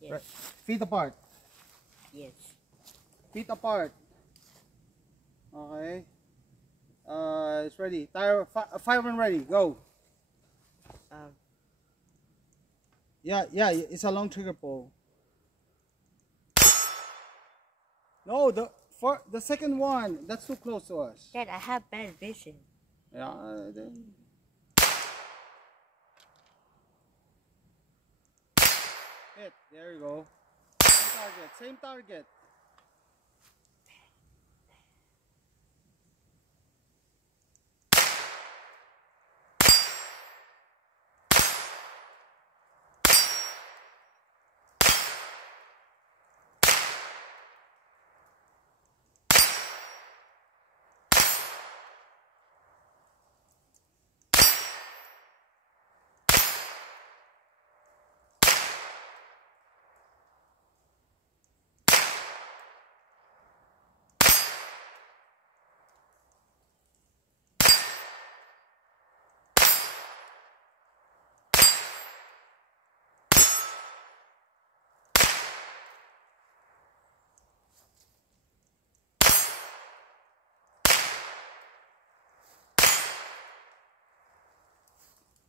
Yes. Right. Feet apart. Yes. Feet apart. Okay. It's ready. Tire fire when ready. Go. Um. Yeah, it's a long trigger pull. No, the second one. That's too close to us. Dad, I have bad vision. Yeah. Then. Hit. There you go. Same target. Same target.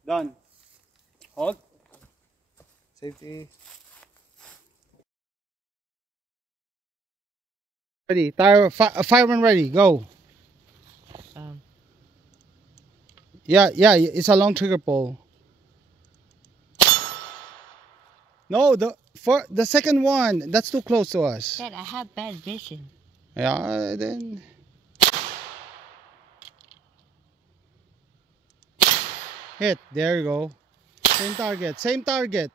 Done. Hold. Safety. Ready. Tire fire when ready. Go. Um. Yeah, it's a long trigger pull. No, the second one. That's too close to us. Dad, I have bad vision. Yeah, then. Hit. There you go. Same target. Same target.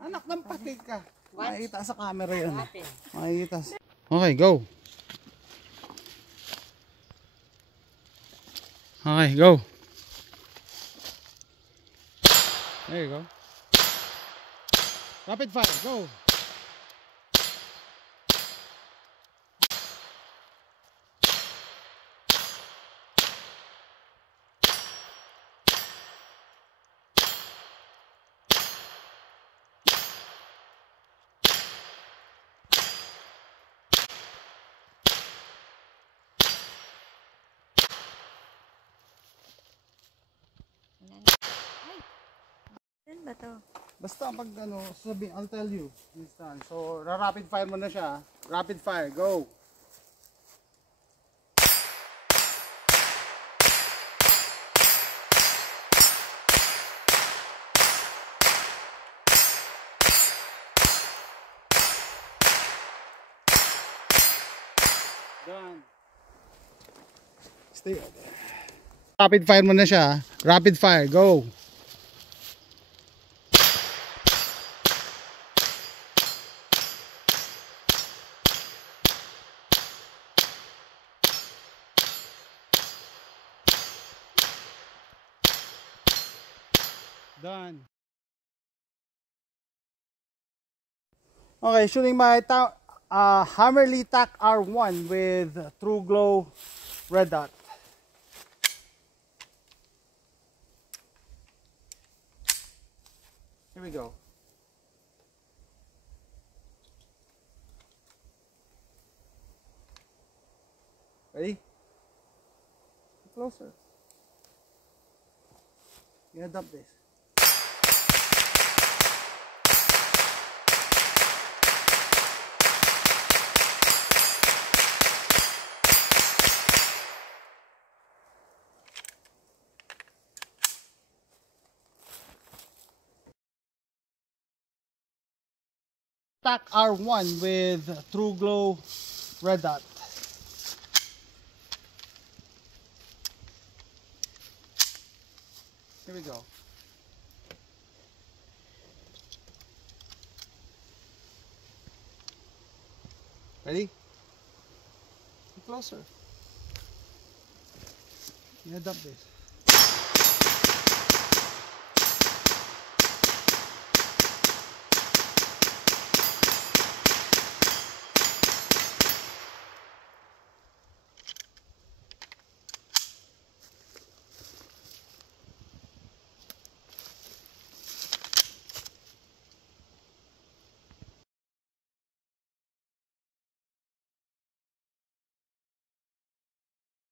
Anak ng pati ka. Makikita sa camera yan. Makikita. Okay, go. Okay, go. There you go. Rapid fire, go. Saan ba to? Basta pag ano, sabihin, I'll tell you. Instant. So, rapid fire mo na siya. Rapid fire, go. Done. Stay on there. Rapid fire mo na siya. Rapid fire, go. Done. Okay, shooting my Hammerli Tac R1 with Truglo red dot. Here we go. Ready? Closer. You're gonna dump this. Tac R1 with Truglo red dot. Here we go. Ready? Closer. You're gonna dump this.